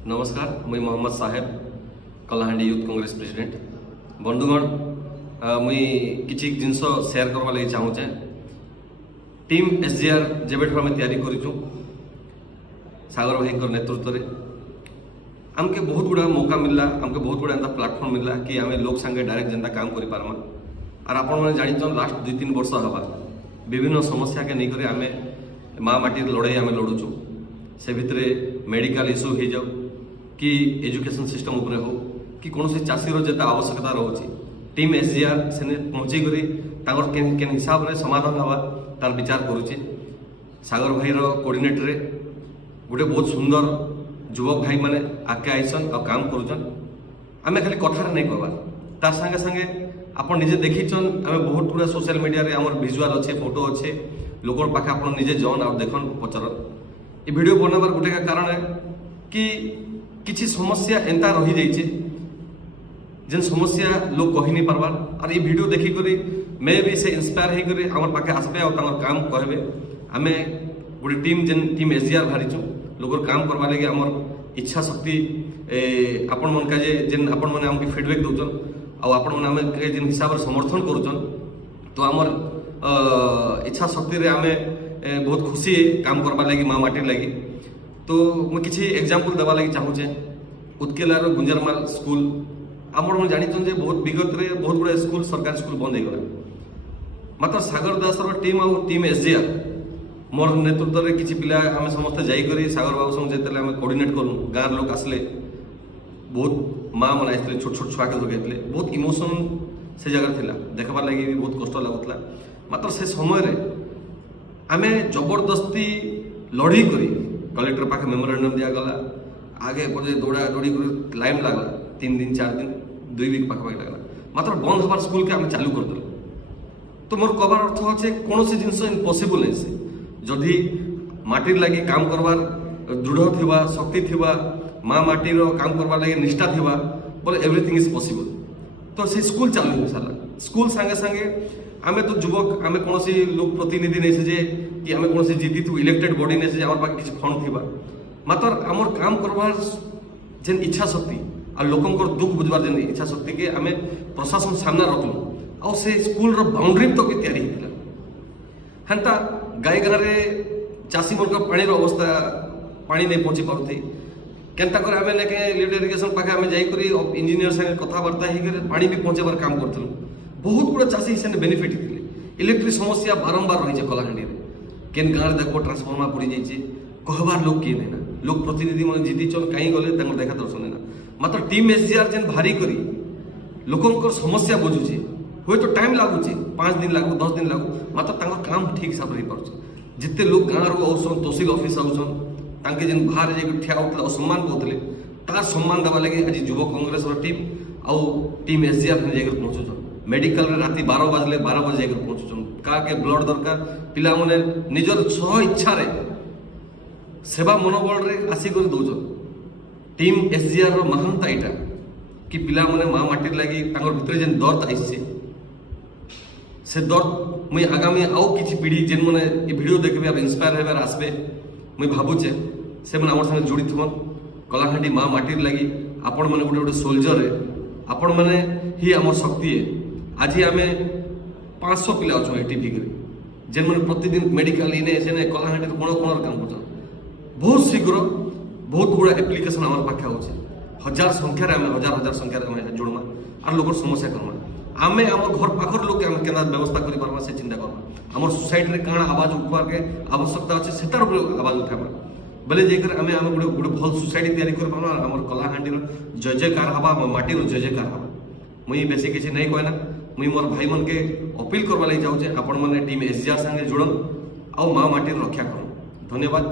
नमस्कार मुई मोहम्मद साहेब Kalahandi youth Congress president बंधुगण मुई किछि जिनस शेयर करवा लगी चाहूचे। टीम एसजीआर जेबेठु आम तैयारी करूँ सागर भाई नेतृत्व में आमके बहुत गुड़ा मौका मिलला, आमके बहुत गुड़ा एंता प्लाटफॉर्म मिलला कि आम लोक संगे डायरेक्ट जेनता काम कर पारमा। और आपण मैंने जान लास्ट 2-3 वर्ष हवा विभिन्न समस्या के नहीं आम माँ माटी लड़ाई आम लड़ुचु। से भितर मेडिकल इश्यू हो जाऊ कि एजुकेशन सिस्टम उपरे हो कि कौन से चाषीर जिते आवश्यकता रोचे टीम एसजीआर से पहुँची कर हिसाब से समाधान हवा तार विचार करुचे। सागर भाई कोऑर्डिनेटर गोटे बहुत सुंदर युवक भाई माने आगे आईसन और काम करुचन। आम खाली कथार नहीं कहबार तार संगे संगे आप निजे देखीचन आम बहुत गुड़ा सोशल मीडिया रे आमर विजुअल अच्छे फोटो अच्छे लोक पाखे आप निजे जन और देखन पचरन। ये वीडियो बनाबार गोटे का कारण है कि किसी समस्या एंता रही जाइए जेन समस्या लोग कही नहीं पार्बार। और ये वीडियो देखिक मैं भी से इंस्पायर होकर आम पाखे आसबे और काम कहबे। आम गोटे टीम जेन टीम एसजीआर बाहरीचु लोग काम करवा लगे आमर इच्छा शक्ति आपण मन का जेन आपण मैंने आमको फीडबैक दौन आपण मैंने जेन हिसाब से समर्थन करुचन तो आमर इच्छा शक्ति आम बहुत खुशी काम करवा लगी माँ माटी लगी। तो मुझे किसी एग्जाम्पल देवा लगी चाहूचे। उत्केलार गुंजरमाल स्कूल आम जानीचन जे बहुत विगत रे बहुत गुड़ा स्कूल सरकारी स्कूल बंद हो गला। मात्र सागर दासर टीम आउ टीम एसजीआर मोर नेतृत्व में किसी पिला आम समस्त जाकर सागर बाबू संग जिते आम कोऑर्डिनेट करूँ गाँव लोग आसले बहुत माँ मन आते छोट छोट छुआ के धोके बहुत इमोशन से जगह थिला देखबार लगी भी बहुत कष्ट लगुला। मात्र से समय आम जबरदस्ती लड़ी करी कलेक्टर पाखे मेमोरेंडम दिगला आगे पजे दौड़ा दौड़ी कर लाइन लगला 3 दिन 4 दिन 2 वीक पाखे लगला। मात्र बंद हबार स्कूल के आम चालू करदेल। तो मोर कहबार अर्थ होचे कौन सी जिनस इम्पॉसिबल नहीं से जदि माटिर लगी काम करवार दृढ़ थिबा शक्ति थिबा माँ माटीर काम करवा लगे निष्ठा थिबा बोले एवरीथिंग इज पॉसिबल। तो से स्कूल चालू हो सारा स्कूल संगे संगे आमे तो युवक आमे कौन सी लोक प्रतिनिधि नहीं से कि आमे कौन सी जीती थी इलेक्टेड बॉडी नहीं से आम पाखे किसी फंड थिबा मात्र आमर काम करवार जेन इच्छा शक्ति और लोकंकर दुख बुझवार जेन इच्छा शक्ति के आमे प्रशासन सामना रखलु और से स्कूल रो बाउंड्री तक भी तैयारी होता हेन्ता गाई गाँव में चाषी मन पानी अवस्था पानी नहीं पहुँची पारे केन्ता कर आम लिफ्ट इरिगेशन पाखे आम जाकर इंजीनियर संगे कथबार्ता होकर पानी भी पहुँचाबार काम करूँ। बहुत गुड़ा चाषी से बेनिफिट थे। इलेक्ट्रिक समस्या बारंबार रही है कलाहांडी में केन गाँव देख ट्रांसफर्मर पड़ जाइए कहबार लोग किए ना लोक प्रतिनिधि मैंने जीतीचन कहीं गले देखा दर्शन ना। मात्र टीम एसजीआर जेन भारी करी लोकंर समस्या बुझुचे हुए तो टाइम लगुचे 5 दिन लागू 10 दिन लागू मात्र काम ठीक हिसाब से पार्छ। जिते लोग गाँव आउसन तहसील ऑफिस आउसन तांके जेन बाहर जाकर ठिया होते असम्मान पाते तार सम्मान देवा लगे आज युव कांग्रेस टीम आउ टीम एसजीआर जाकर पहुँचुन। मेडिकल रे राति 12 बजले 12 बजे जाकर पहुँचुन का के ब्लड दरकार पिला माने निजर स्व इच्छा रे सेवा मनोबल रे आसिक दौन। टीम एसजीआर रो महानता यहाँ कि पिला माने माँ माटी लगी भितर जेन दर्द आइसे से दर्द मुई आगामी आउ किसी पीढ़ी जेन मैंने ये वीडियो देखबे और इंस्पायर होबार आसबे मुई भावुचे से मैंने आम संगे जोड़ी थन कलाहांडी माँ माटी लगी आपण मैंने गोटे गोटे सोल्जर आपण मैंने ही आम शक्ति है। आज आम 500 पिला अच्छे ये टीवी जेन मैंने प्रतिदिन मेडिकल इने से कलाहांडी कोण कोण काम कर बहुत शीघ्र बहुत गुड़ा एप्लिकेशन आम पाखे होचे हजार संख्यार आम हजार संख्यार जोड़मा और लोग समस्या करमा आमे आम घर पाखर लोग आम के व्यवस्था कर पार्मा से चिंता करमा आम सोसाइटी में काण आवाज उठवार के आवश्यकता अच्छे से आवाज उठावा बोले जाकर आम आम गोटे गोटे भल सोसाइटी तैयारी कर पार्मा आम कलाहांडी जय जयकार हवा माटीर जय जयकार हवा। मुई बेसी किसी नहीं कहना मुई मोर भाई मन के अपील करवा लगी चाहूचे आपण मैंने टीम एसजीआर संगे जुड़न आउ माँ माटीर रक्षा कर। धन्यवाद।